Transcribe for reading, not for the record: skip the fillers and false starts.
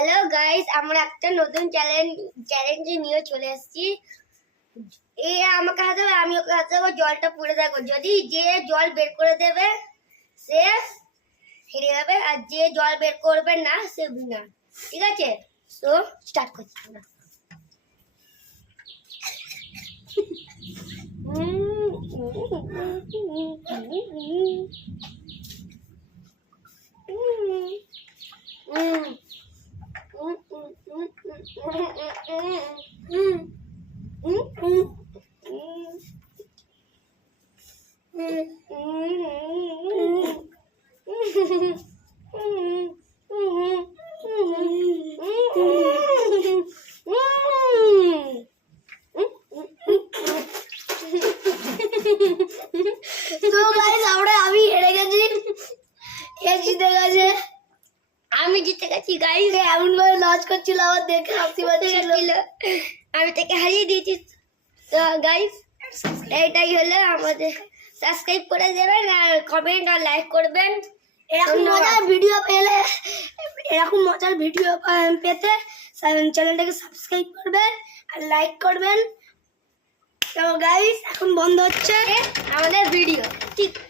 Hello guys, আমরা একটা নতুন চ্যালেঞ্জ নিয়ে চলে এসেছি। এ আমাকে হাতে হবে, আমি ওকে হাতে দেবো, জলটা পুড়ে থাকবো। যদি যে জল বের করে দেবে সে হেরে যাবে, আর যে জল বের করবে না সে উইনার। ঠিক আছে, তো স্টার্ট করছি আমরা। তো গাইস আমি হেরে গেছি, এ জিতে গেছে। আমি জিতে গেছি গাইস। এমন ভাবে নাচ করছিল, আমার দেখে হাসি পাচ্ছিল। আমি তাকে হারিয়ে দিয়েছি। তো গাইস এটাই হলো আমাদের। সাবস্ক্রাইব করে দেবেন আর কমেন্ট আর লাইক করবেন। এরকম মজার ভিডিও পেতে চ্যানেলটাকে সাবস্ক্রাইব করবেন আর লাইক করবেন। তো গাইস এখন বন্ধ হচ্ছে আমাদের ভিডিও। ঠিক।